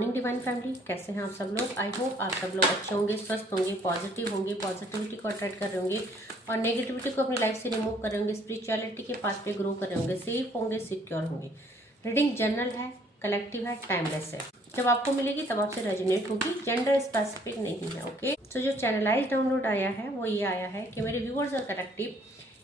Morning divine family, कैसे हैं आप सब लोग। आई होप आप सब लोग अच्छे होंगे, स्वस्थ होंगे, पॉजिटिव होंगे, पॉजिटिविटी को अट्रैक्ट कर रहे होंगे और नेगेटिविटी को अपनी लाइफ से रिमूव कर रहे होंगे, स्पिरिचुअलिटी के पास पे ग्रो कर रहे होंगे, सेफ होंगे, सिक्योर होंगे। रीडिंग जनरल है, कलेक्टिव है, टाइमलेस है। जब आपको मिलेगी तब आपसे रेजोनेट होगी, जेंडर स्पेसिफिक नहीं है। ओके, तो जो चैनलाइज डाउनलोड आया है वो ये आया है कि मेरे व्यूअर्स और कलेक्टिव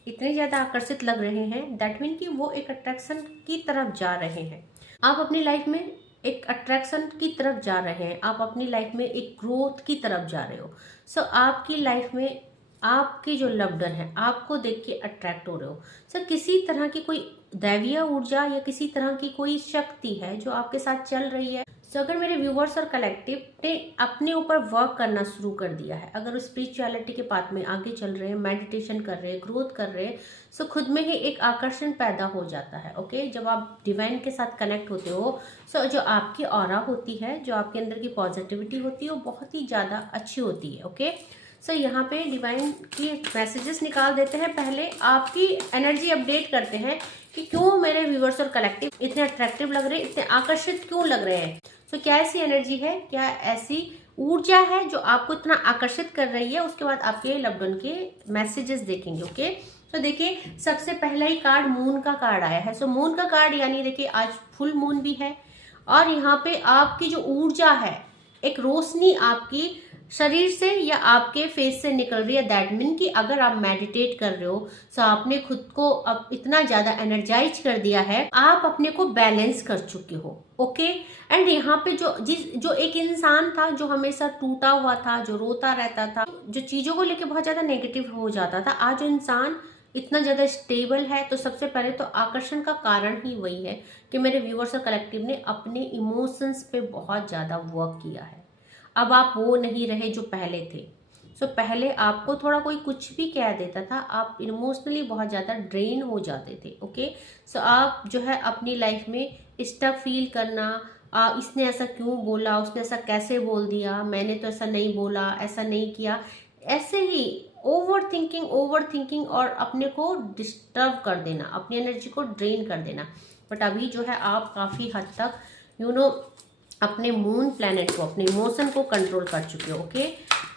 इतने ज़्यादा आकर्षित लग रहे हैं, दैट मीन कि वो एक अट्रैक्शन की तरफ जा रहे हैं। आप अपनी लाइफ में एक अट्रैक्शन की तरफ जा रहे हैं, आप अपनी लाइफ में एक ग्रोथ की तरफ जा रहे हो। सो आपकी लाइफ में आपके जो लव्ड वन है आपको देख के अट्रैक्ट हो रहे हो। सो किसी तरह की कोई दैवीय ऊर्जा या किसी तरह की कोई शक्ति है जो आपके साथ चल रही है। सो अगर मेरे व्यूवर्स और कलेक्टिव ने अपने ऊपर वर्क करना शुरू कर दिया है, अगर स्पिरिचुअलिटी के पाथ में आगे चल रहे हैं, मेडिटेशन कर रहे हैं, ग्रोथ कर रहे हैं, सो खुद में ही एक आकर्षण पैदा हो जाता है। ओके, जब आप डिवाइन के साथ कनेक्ट होते हो, सो जो आपकी ऑरा होती है, जो आपके अंदर की पॉजिटिविटी होती है, वो बहुत ही ज़्यादा अच्छी होती है। ओके, सो यहाँ पे डिवाइन की मैसेजेस निकाल देते हैं। पहले आपकी एनर्जी अपडेट करते हैं कि क्यों मेरे व्यूवर्स और कलेक्टिव इतने अट्रैक्टिव लग रहे हैं, इतने आकर्षित क्यों लग रहे हैं। सो क्या ऐसी एनर्जी है, क्या ऐसी ऊर्जा है जो आपको इतना आकर्षित कर रही है। उसके बाद आपके लव्ड वन के मैसेजेस देखेंगे। ओके, तो देखिए सबसे पहला ही कार्ड मून का कार्ड आया है। सो मून का कार्ड यानी देखिए आज फुल मून भी है और यहाँ पे आपकी जो ऊर्जा है, एक रोशनी आपकी शरीर से या आपके फेस से निकल रही है। दैट मीन कि अगर आप मेडिटेट कर रहे हो तो आपने खुद को अब इतना ज्यादा एनर्जाइज कर दिया है, आप अपने को बैलेंस कर चुके हो। ओके, एंड यहाँ पे जो एक इंसान था जो हमेशा टूटा हुआ था, जो रोता रहता था, जो चीजों को लेके बहुत ज्यादा नेगेटिव हो जाता था, आज जो इंसान इतना ज्यादा स्टेबल है, तो सबसे पहले तो आकर्षण का कारण ही वही है कि मेरे व्यूअर्स और कलेक्टिव ने अपने इमोशंस पे बहुत ज्यादा वर्क किया है। अब आप वो नहीं रहे जो पहले थे। सो पहले आपको थोड़ा कोई कुछ भी कह देता था, आप इमोशनली बहुत ज़्यादा ड्रेन हो जाते थे। ओके, सो आप जो है अपनी लाइफ में स्टक फील करना, इसने ऐसा क्यों बोला, उसने ऐसा कैसे बोल दिया, मैंने तो ऐसा नहीं बोला, ऐसा नहीं किया, ऐसे ही ओवर थिंकिंग और अपने को डिस्टर्ब कर देना, अपनी एनर्जी को ड्रेन कर देना। बट अभी जो है आप काफ़ी हद तक अपने मून प्लैनेट को, अपने इमोशन को कंट्रोल कर चुके हो। ओके,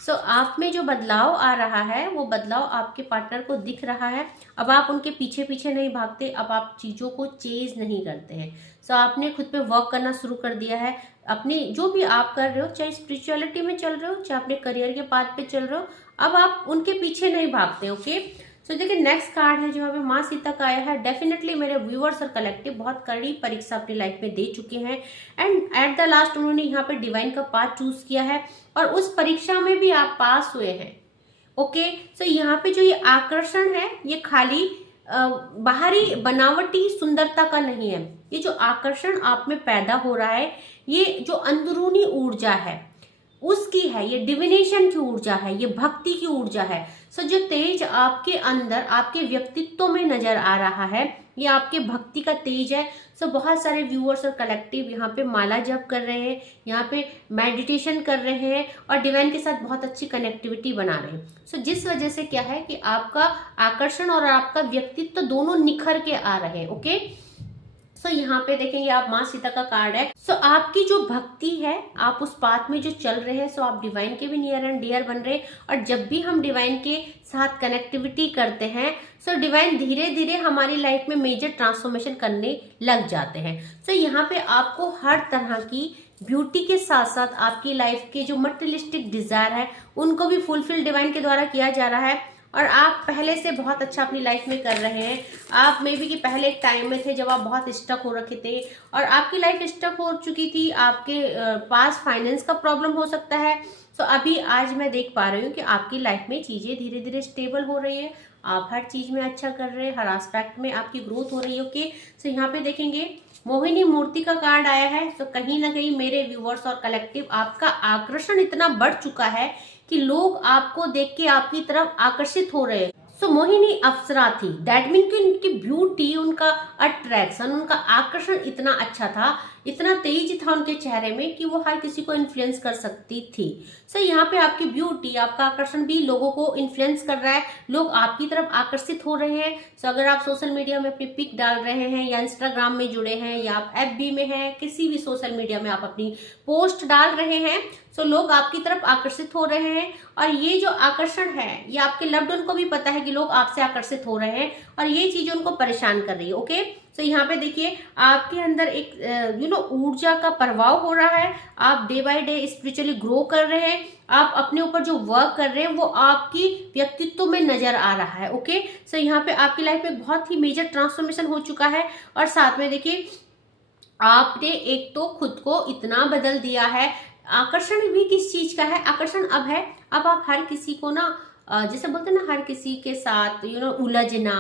सो आप में जो बदलाव आ रहा है वो बदलाव आपके पार्टनर को दिख रहा है। अब आप उनके पीछे पीछे नहीं भागते, अब आप चीज़ों को चेज नहीं करते हैं। सो आपने खुद पे वर्क करना शुरू कर दिया है। अपनी जो भी आप कर रहे हो, चाहे स्पिरिचुअलिटी में चल रहे हो, चाहे अपने करियर के पाथ पे चल रहे हो, अब आप उनके पीछे नहीं भागते। ओके, तो देखिए नेक्स्ट कार्ड है जो हमें माँ सीता का आया है। डेफिनेटली मेरे व्यूअर्स और कलेक्टिव बहुत कड़ी परीक्षा अपनी लाइफ में दे चुके हैं एंड एट द लास्ट उन्होंने यहाँ पे डिवाइन का पाथ चूज किया है और उस परीक्षा में भी आप पास हुए हैं। ओके, सो यहाँ पे जो ये आकर्षण है ये खाली बाहरी बनावटी सुंदरता का नहीं है। ये जो आकर्षण आप में पैदा हो रहा है, ये जो अंदरूनी ऊर्जा है उसकी है, ये डिविनेशन की ऊर्जा है, ये भक्ति की ऊर्जा है। सो जो तेज आपके अंदर, आपके व्यक्तित्व में नजर आ रहा है, ये आपके भक्ति का तेज है। सो बहुत सारे व्यूअर्स और कलेक्टिव यहाँ पे माला जप कर रहे हैं, यहाँ पे मेडिटेशन कर रहे हैं और डिवाइन के साथ बहुत अच्छी कनेक्टिविटी बना रहे हैं। सो जिस वजह से क्या है कि आपका आकर्षण और आपका व्यक्तित्व दोनों निखर के आ रहे हैं। ओके, सो यहाँ पे देखेंगे आप माँ सीता का कार्ड है। सो आपकी जो भक्ति है, आप उस पाथ में जो चल रहे हैं, सो आप डिवाइन के भी नियर एंड डियर बन रहे हैं। और जब भी हम डिवाइन के साथ कनेक्टिविटी करते हैं, सो डिवाइन धीरे धीरे हमारी लाइफ में मेजर ट्रांसफॉर्मेशन करने लग जाते हैं। सो यहाँ पे आपको हर तरह की ब्यूटी के साथ साथ आपकी लाइफ के जो मटेरियलिस्टिक डिजायर है उनको भी फुलफिल डिवाइन के द्वारा किया जा रहा है। और आप पहले से बहुत अच्छा अपनी लाइफ में कर रहे हैं। आप मे बी कि पहले एक टाइम में थे जब आप बहुत स्टक हो रखे थे और आपकी लाइफ स्टक हो चुकी थी, आपके पास फाइनेंस का प्रॉब्लम हो सकता है। सो अभी आज मैं देख पा रही हूँ कि आपकी लाइफ में चीज़ें धीरे धीरे स्टेबल हो रही है, आप हर चीज़ में अच्छा कर रहे हैं, हर एस्पेक्ट में आपकी ग्रोथ हो रही है। ओके, सो यहाँ पे देखेंगे मोहिनी मूर्ति का कार्ड आया है। तो कहीं ना कहीं मेरे व्यूवर्स और कलेक्टिव, आपका आकर्षण इतना बढ़ चुका है कि लोग आपको देख के आपकी तरफ आकर्षित हो रहे हैं। सो मोहिनी अप्सरा थी, दैट मीन कि उनकी ब्यूटी, उनका अट्रैक्शन, उनका आकर्षण इतना अच्छा था, इतना तेज था उनके चेहरे में कि वो हर किसी को इन्फ्लुएंस कर सकती थी। सो यहाँ पे आपकी ब्यूटी, आपका आकर्षण भी लोगों को इन्फ्लुएंस कर रहा है, लोग आपकी तरफ आकर्षित हो रहे हैं। सो अगर आप सोशल मीडिया में अपनी पिक डाल रहे हैं या इंस्टाग्राम में जुड़े हैं या आप FB में हैं, किसी भी सोशल मीडिया में आप अपनी पोस्ट डाल रहे हैं, सो लोग आपकी तरफ आकर्षित हो रहे हैं। और ये जो आकर्षण है ये आपके लव्ड वन को भी पता है कि लोग आपसे आकर्षित हो रहे हैं और ये चीज उनको परेशान कर रही है। ओके, सो यहाँ पे देखिए आपके अंदर एक ऊर्जा का प्रभाव हो रहा है, आप day by day spiritually grow कर रहे हैं, आप अपने ऊपर जो वर्क कर रहे हैं वो आपकी व्यक्तित्व में नजर आ रहा है। ओके, सो यहाँ पे आपकी लाइफ में बहुत ही मेजर ट्रांसफॉर्मेशन हो चुका है। और साथ में देखिए आपने एक तो खुद को इतना बदल दिया है। आकर्षण भी किस चीज का है, आकर्षण अब है, अब आप हर किसी को ना जैसे बोलते हैं ना, हर किसी के साथ उलझना,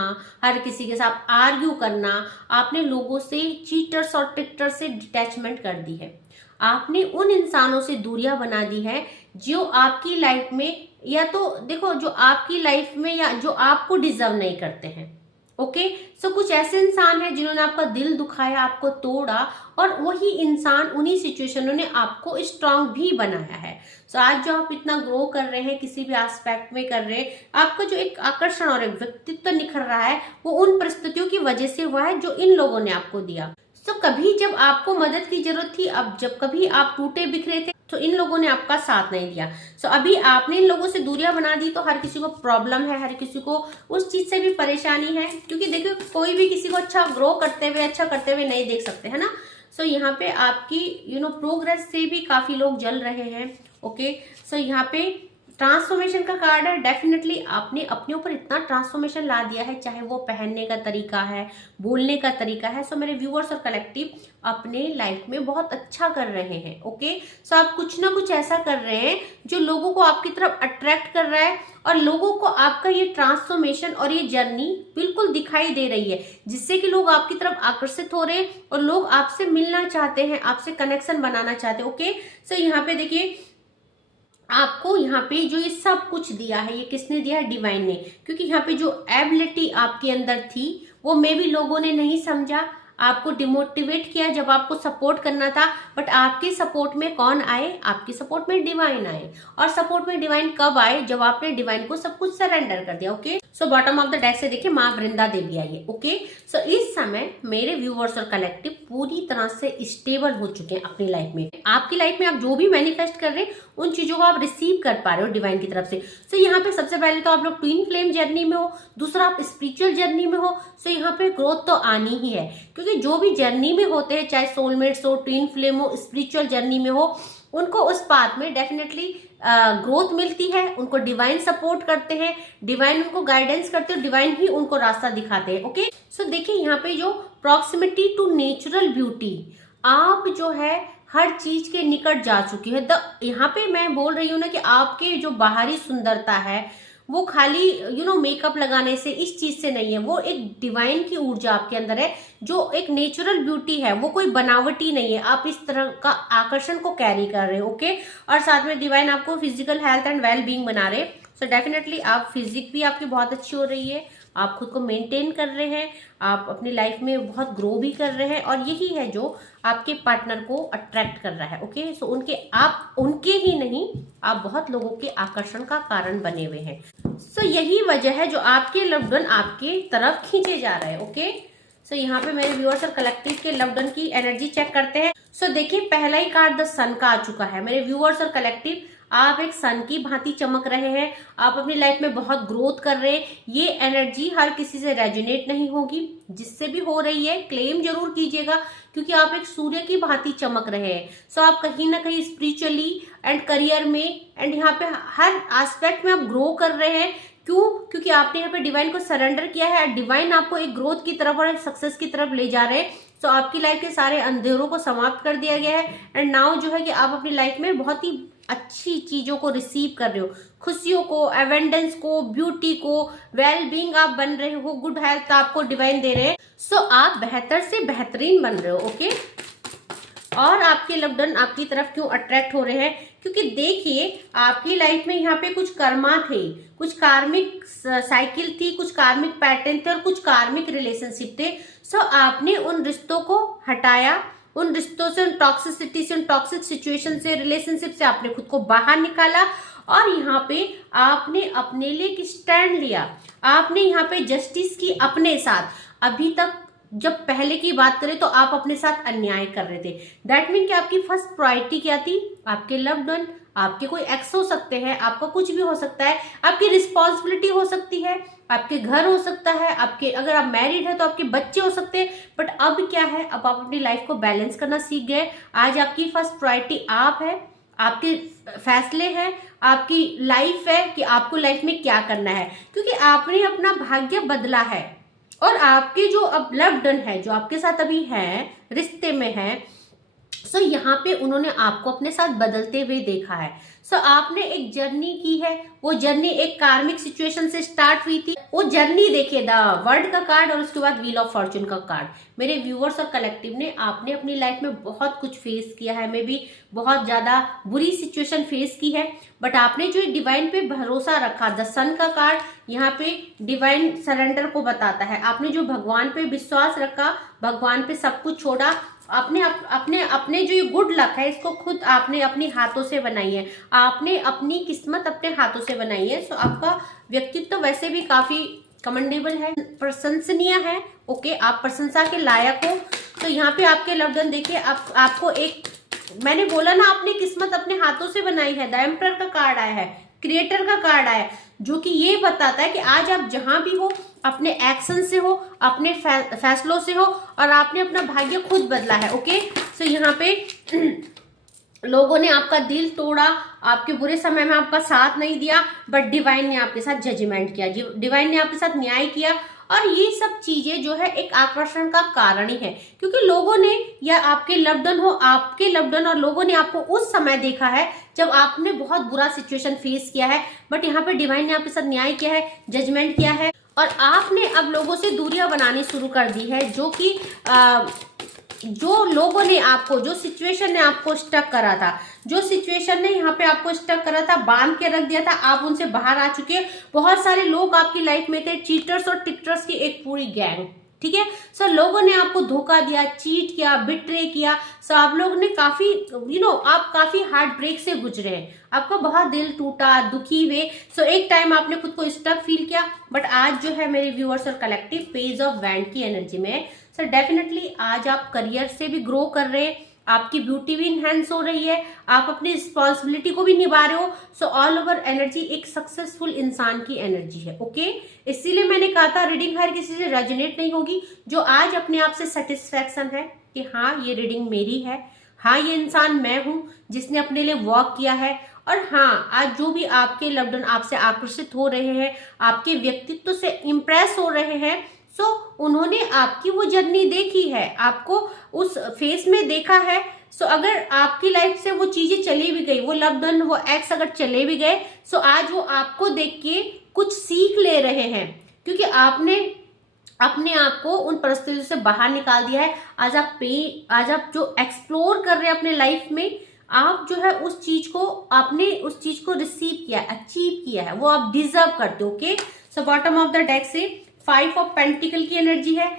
हर किसी के साथ आर्ग्यू करना, आपने लोगों से, चीटर्स और ट्रिकटर्स से डिटैचमेंट कर दी है। आपने उन इंसानों से दूरियां बना दी है जो आपकी लाइफ में, या तो देखो जो आपकी लाइफ में या जो आपको डिजर्व नहीं करते हैं। ओके, सो कुछ ऐसे इंसान हैं जिन्होंने आपका दिल दुखाया, आपको तोड़ा, और वही इंसान उन्हीं सिचुएशनों ने आपको स्ट्रांग भी बनाया है। सो आज जो आप इतना ग्रो कर रहे हैं, किसी भी एस्पेक्ट में कर रहे हैं, आपका जो एक आकर्षण और एक व्यक्तित्व निखर रहा है वो उन परिस्थितियों की वजह से हुआ है जो इन लोगों ने आपको दिया। सो कभी जब आपको मदद की जरूरत थी, अब जब कभी आप टूटे बिखरे थे, तो इन लोगों ने आपका साथ नहीं दिया। सो अभी आपने इन लोगों से दूरियां बना दी तो हर किसी को प्रॉब्लम है, हर किसी को उस चीज से भी परेशानी है, क्योंकि देखिए कोई भी किसी को अच्छा ग्रो करते हुए, अच्छा करते हुए नहीं देख सकते, है ना। सो यहाँ पे आपकी प्रोग्रेस से भी काफी लोग जल रहे हैं। ओके, सो यहाँ पे ट्रांसफॉर्मेशन का कार्ड है। डेफिनेटली आपने अपने ऊपर इतना ट्रांसफॉर्मेशन ला दिया है, चाहे वो पहनने का तरीका है, बोलने का तरीका है। सो मेरे व्यूअर्स और कलेक्टिव अपने लाइफ में बहुत अच्छा कर रहे हैं। ओके, सो आप कुछ ना कुछ ऐसा कर रहे हैं जो लोगों को आपकी तरफ अट्रैक्ट कर रहा है, और लोगों को आपका ये ट्रांसफॉर्मेशन और ये जर्नी बिल्कुल दिखाई दे रही है, जिससे कि लोग आपकी तरफ आकर्षित हो रहे हैं और लोग आपसे मिलना चाहते हैं, आपसे कनेक्शन बनाना चाहते हैं। ओके, सो यहाँ पे देखिए आपको यहाँ पे जो ये सब कुछ दिया है, ये किसने दिया है? डिवाइन ने। क्योंकि यहाँ पे जो एबिलिटी आपके अंदर थी वो मे भी लोगों ने नहीं समझा, आपको डिमोटिवेट किया जब आपको सपोर्ट करना था। बट आपके सपोर्ट में कौन आए? आपके सपोर्ट में डिवाइन आए। और सपोर्ट में डिवाइन कब आए? जब आपने डिवाइन को सब कुछ सरेंडर कर दिया। Okay, so bottom of the deck से देखिए माँ वृंदा देवी आई है। ओके, सो इस समय मेरे व्यूअर्स और कलेक्टिव पूरी तरह से स्टेबल हो चुके हैं अपनी लाइफ में। आपकी लाइफ में आप जो भी मैनिफेस्ट कर रहे हैं उन चीजों को आप रिसीव कर पा रहे हो डिवाइन की तरफ से। सो यहाँ पे सबसे पहले तो आप लोग ट्विन फ्लेम जर्नी में हो, दूसरा आप स्पिरिचुअल जर्नी में हो। सो यहाँ पे ग्रोथ तो आनी ही है, क्योंकि जो भी जर्नी में होते हैं, चाहे सोलमेट्स हो, ट्विन फ्लेम हो, स्पिरिचुअल जर्नी में हो, उनको उस पाथ में डेफिनेटली ग्रोथ मिलती है। उनको डिवाइन सपोर्ट करते हैं, डिवाइन उनको गाइडेंस करते हैं, डिवाइन ही उनको रास्ता दिखाते हैं। ओके, सो देखिए यहाँ पे जो प्रॉक्सिमिटी टू नेचुरल ब्यूटी, आप जो है हर चीज के निकट जा चुकी है। यहाँ पे मैं बोल रही हूँ ना कि आपके जो बाहरी सुंदरता है वो खाली मेकअप लगाने से, इस चीज से नहीं है, वो एक डिवाइन की ऊर्जा आपके अंदर है, जो एक नेचुरल ब्यूटी है, वो कोई बनावटी नहीं है। आप इस तरह का आकर्षण को कैरी कर रहे हो। ओके, और साथ में डिवाइन आपको physical health and well being बना रहे। सो डेफिनेटली आप फिजिक भी आपकी बहुत अच्छी हो रही है, आप खुद को मेंटेन कर रहे हैं, आप अपनी लाइफ में बहुत ग्रो भी कर रहे हैं, और यही है जो आपके पार्टनर को अट्रैक्ट कर रहा है। ओके, सो उनके ही नहीं, आप बहुत लोगों के आकर्षण का कारण बने हुए हैं। सो यही वजह है जो आपके लव्ड वन आपके तरफ खींचे जा रहे हैं। ओके, सो यहाँ पे मेरे व्यूअर्स और कलेक्टिव के लव्ड वन की एनर्जी चेक करते हैं। सो देखिए पहला ही कार्ड द सन का आ चुका है। मेरे व्यूअर्स और कलेक्टिव, आप एक सन की भांति चमक रहे हैं, आप अपनी लाइफ में बहुत ग्रोथ कर रहे हैं। ये एनर्जी हर किसी से रेजोनेट नहीं होगी, जिससे भी हो रही है क्लेम जरूर कीजिएगा, क्योंकि आप एक सूर्य की भांति चमक रहे हैं। सो आप कहीं ना कहीं स्पिरिचुअली एंड करियर में एंड यहाँ पे हर एस्पेक्ट में आप ग्रो कर रहे हैं। क्यों? क्योंकि आपने यहाँ पे डिवाइन को सरेंडर किया है, डिवाइन आपको एक ग्रोथ की तरफ और एक सक्सेस की तरफ ले जा रहे हैं। सो आपकी लाइफ के सारे अंधेरों को समाप्त कर दिया गया है, एंड नाउ जो है कि आप अपनी लाइफ में बहुत ही अच्छी चीजों को रिसीव कर रहे हो, खुशियों को, एवेंडेंस को, ब्यूटी को, वेल बीइंग आप बन रहे हो, गुड हेल्थ आपको डिवाइन दे रहे हैं। सो आप बेहतर से बेहतरीन बन रहे हो। ओके, और आपके लव्ड वन आपकी तरफ क्यों अट्रैक्ट हो रहे हैं, क्योंकि देखिए आपकी लाइफ में यहाँ पे कुछ कर्मा थे, कुछ कार्मिक साइकिल थी, कुछ कार्मिक पैटर्न थे और कुछ कार्मिक रिलेशनशिप थे। सो आपने उन रिश्तों को हटाया, उन रिश्तों से, उन टॉक्सिसिटी से, उन टॉक्सिक सिचुएशन से, रिलेशनशिप से आपने खुद को बाहर निकाला और यहाँ पे आपने अपने लिए एक स्टैंड लिया। आपने यहाँ पे जस्टिस की अपने साथ। अभी तक जब पहले की बात करें तो आप अपने साथ अन्याय कर रहे थे। दैट मीन कि आपकी फर्स्ट प्रायोरिटी क्या थी? आपके लव्ड वन, आपके कोई एक्स हो सकते हैं, आपका कुछ भी हो सकता है, आपकी रिस्पॉन्सिबिलिटी हो सकती है, आपके घर हो सकता है, आपके, अगर आप मैरिड है तो आपके बच्चे हो सकते हैं। बट अब क्या है, अब आप अपनी लाइफ को बैलेंस करना सीख गए। आज आपकी फर्स्ट प्रायोरिटी आप है, आपके फैसले हैं, आपकी लाइफ है कि आपको लाइफ में क्या करना है, क्योंकि आपने अपना भाग्य बदला है। और आपके जो अब लव्ड वन है, जो आपके साथ अभी है, रिश्ते में है, सो यहाँ पे उन्होंने आपको अपने साथ बदलते हुए देखा है। सो आपने एक जर्नी की है, वो जर्नी एक कार्मिक सिचुएशन से स्टार्ट हुई थी। वो जर्नी देखिए, द वर्ल्ड का कार्ड और उसके बाद व्हील ऑफ फॉर्चून का कार्ड। मेरे व्यूअर्स और कलेक्टिव ने, आपने अपनी लाइफ में बहुत कुछ फेस किया है, मे भी बहुत ज्यादा बुरी सिचुएशन फेस की है, बट आपने जो डिवाइन पे भरोसा रखा, द सन का कार्ड यहाँ पे डिवाइन सरेंडर को बताता है। आपने जो भगवान पे विश्वास रखा, भगवान पे सब कुछ छोड़ा, अपने जो ये गुड लक है इसको खुद आपने अपनी हाथों से बनाई है, आपने अपनी किस्मत अपने हाथों से बनाई है। सो आपका व्यक्तित्व तो वैसे भी काफी कमेंडेबल है, प्रशंसनीय है। ओके, आप प्रशंसा के लायक हो। तो यहाँ पे आपके लव्ड वन देखिए, आपको एक, मैंने बोला ना, अपनी किस्मत अपने हाथों से बनाई है। द एम्परर का कार्ड आया है, क्रिएटर का कार्ड आया है, जो कि ये बताता है कि आज आप जहां भी हो, अपने एक्शन से हो, अपने फैसलों से हो, और आपने अपना भाग्य खुद बदला है। ओके, सो यहाँ पे लोगों ने आपका दिल तोड़ा, आपके बुरे समय में आपका साथ नहीं दिया, बट डिवाइन ने आपके साथ जजमेंट किया, डिवाइन ने आपके साथ न्याय किया। और ये सब चीजें जो है एक आकर्षण का कारण ही है, क्योंकि लोगों ने, या आपके लव्ड वन हो, आपके लव्ड वन और लोगों ने आपको उस समय देखा है जब आपने बहुत बुरा सिचुएशन फेस किया है, बट यहाँ पे डिवाइन ने आपके साथ न्याय किया है, जजमेंट किया है, और आपने अब लोगों से दूरियां बनानी शुरू कर दी है। जो कि जो लोगों ने आपको, जो सिचुएशन ने आपको स्टक करा था, जो सिचुएशन ने यहाँ पे आपको स्टक करा था, बांध के रख दिया था, आप उनसे बाहर आ चुके हैं। बहुत सारे लोग आपकी लाइफ में थे, चीटर्स और टिकटर्स की एक पूरी गैंग, ठीक है। सो लोगों ने आपको धोखा दिया, चीट किया, बिट्रे किया। सो आप लोगों ने काफी, आप काफी हार्ट ब्रेक से गुजरे हैं, आपका बहुत दिल टूटा, दुखी हुए। सो एक टाइम आपने खुद को स्टक फील किया, बट आज जो है मेरे व्यूअर्स और कलेक्टिव पेज ऑफ वैंड की एनर्जी में, सो डेफिनेटली आज आप करियर से भी ग्रो कर रहे हैं, आपकी ब्यूटी भी इनहेंस हो रही है, आप अपनी रिस्पॉन्सिबिलिटी को भी निभा रहे हो। सो ऑल ओवर एनर्जी एक सक्सेसफुल इंसान की एनर्जी है। ओके, इसीलिए मैंने कहा था रीडिंग हर किसी से रेजोनेट नहीं होगी। जो आज अपने आप से सेटिस्फैक्शन है कि हाँ ये रीडिंग मेरी है, हाँ ये इंसान मैं हूं जिसने अपने लिए वॉक किया है, और हाँ आज जो भी आपके लव्ड वन आपसे आकर्षित हो रहे हैं, आपके व्यक्तित्व से इम्प्रेस हो रहे हैं, सो उन्होंने आपकी वो जर्नी देखी है, आपको उस फेस में देखा है। सो अगर आपकी लाइफ से वो चीजें चली भी गई, वो लव्ड वन, वो एक्स अगर चले भी गए, सो आज वो आपको देख के कुछ सीख ले रहे हैं, क्योंकि आपने अपने आप को उन परिस्थितियों से बाहर निकाल दिया है। आज आप जो एक्सप्लोर कर रहे हैं अपने लाइफ में, आप जो है उस चीज को, आपने उस चीज को रिसीव किया, अचीव किया है, वो आप डिजर्व करते हो। Okay, so bottom of the deck से 5 ऑफ पेंटिकल की एनर्जी है।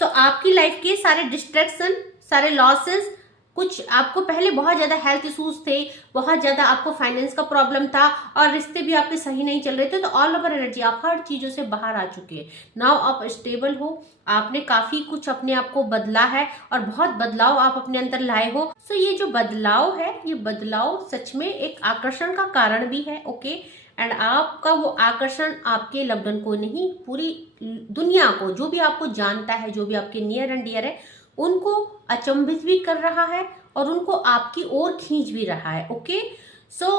तो आपकी लाइफ के सारे डिस्ट्रैक्शन, सारे लॉसेस, कुछ आपको पहले बहुत ज्यादा हेल्थ इश्यूज थे, बहुत ज्यादा आपको फाइनेंस का प्रॉब्लम था, और रिश्ते भी आपके सही नहीं चल रहे थे, तो ऑल ओवर एनर्जी आप हर चीजों से बाहर आ चुके हैं। नाउ आप स्टेबल हो, आपने काफी कुछ अपने आप को बदला है, और बहुत बदलाव आप अपने अंदर लाए हो। सो ये जो बदलाव है, ये बदलाव सच में एक आकर्षण का कारण भी है। ओके, एंड आपका वो आकर्षण आपके लव्ड वन को नहीं, पूरी दुनिया को, जो भी आपको जानता है, जो भी आपके नियर एंड डियर है, उनको अचंभित भी कर रहा है और उनको आपकी ओर खींच भी रहा है। ओके, सो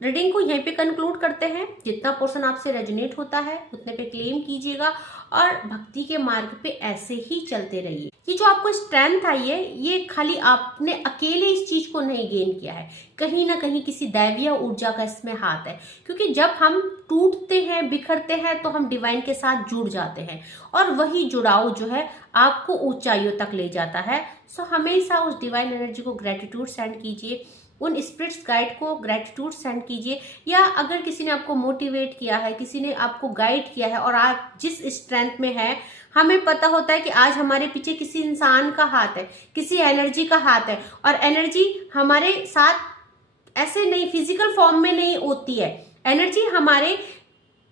रीडिंग को यहीं पे कंक्लूड करते हैं। जितना पोर्शन आपसे रेजोनेट होता है उतने पे क्लेम कीजिएगा और भक्ति के मार्ग पे ऐसे ही चलते रहिए। ये जो आपको स्ट्रेंथ आई है, ये खाली आपने अकेले इस चीज को नहीं गेन किया है, कहीं ना कहीं किसी दैवीय ऊर्जा का इसमें हाथ है। क्योंकि जब हम टूटते हैं, बिखरते हैं, तो हम डिवाइन के साथ जुड़ जाते हैं और वही जुड़ाव जो है आपको ऊंचाइयों तक ले जाता है। सो हमेशा उस डिवाइन एनर्जी को ग्रेटिट्यूड सेंड कीजिए, उन स्पिरिट्स गाइड को ग्रेटिट्यूड सेंड कीजिए। या अगर किसी ने आपको मोटिवेट किया है, किसी ने आपको गाइड किया है और आप जिस स्ट्रेंथ में है, हमें पता होता है कि आज हमारे पीछे किसी इंसान का हाथ है, किसी एनर्जी का हाथ है, और एनर्जी हमारे साथ ऐसे नहीं फिजिकल फॉर्म में नहीं होती है। एनर्जी हमारे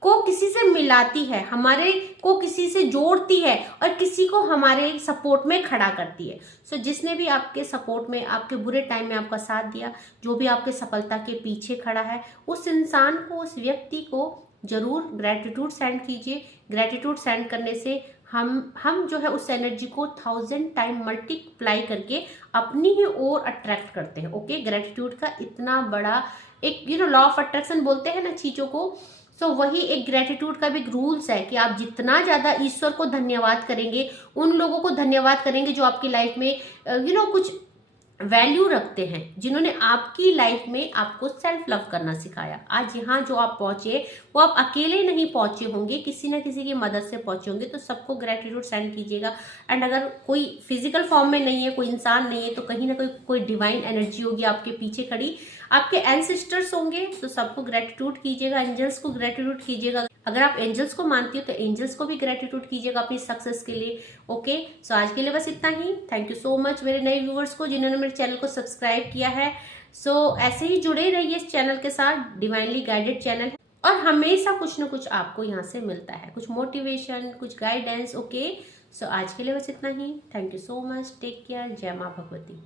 को किसी से मिलाती है, हमारे को किसी से जोड़ती है और किसी को हमारे सपोर्ट में खड़ा करती है। सो जिसने भी आपके सपोर्ट में, आपके बुरे टाइम में आपका साथ दिया, जो भी आपके सफलता के पीछे खड़ा है, उस इंसान को, उस व्यक्ति को जरूर ग्रेटिट्यूड सेंड कीजिए। ग्रेटिट्यूड सेंड करने से हम जो है उस एनर्जी को 1000 टाइम मल्टीप्लाई करके अपनी ही ओर अट्रैक्ट करते हैं। ओके, ग्रेटिट्यूड का इतना बड़ा एक लॉ ऑफ अट्रैक्शन बोलते हैं ना चीजों को। सो वही एक ग्रेटिट्यूड का भी रूल्स है कि आप जितना ज्यादा ईश्वर को धन्यवाद करेंगे, उन लोगों को धन्यवाद करेंगे जो आपकी लाइफ में कुछ वैल्यू रखते हैं, जिन्होंने आपकी लाइफ में आपको सेल्फ लव करना सिखाया। आज यहाँ जो आप पहुंचे वो आप अकेले नहीं पहुंचे होंगे, किसी ना किसी की मदद से पहुंचे होंगे। तो सबको ग्रेटिट्यूड सेंड कीजिएगा। एंड अगर कोई फिजिकल फॉर्म में नहीं है, कोई इंसान नहीं है, तो कहीं ना कोई डिवाइन एनर्जी होगी आपके पीछे खड़ी, आपके एंसेस्टर्स होंगे। तो सबको ग्रेटिट्यूड कीजिएगा, एंजल्स को ग्रेटिट्यूड कीजिएगा। अगर आप एंजल्स को मानती हो तो एंजल्स को भी ग्रेटिट्यूड कीजिएगा अपनी सक्सेस के लिए। ओके, सो आज के लिए बस इतना ही। थैंक यू सो मच मेरे नए व्यूअर्स को जिन्होंने मेरे चैनल को सब्सक्राइब किया है। सो ऐसे ही जुड़े रहिए इस चैनल के साथ, डिवाइनली गाइडेड चैनल है और हमेशा कुछ ना कुछ आपको यहाँ से मिलता है, कुछ मोटिवेशन, कुछ गाइडेंस। ओके, सो आज के लिए बस इतना ही। Thank you so much, take care, जय माँ भगवती।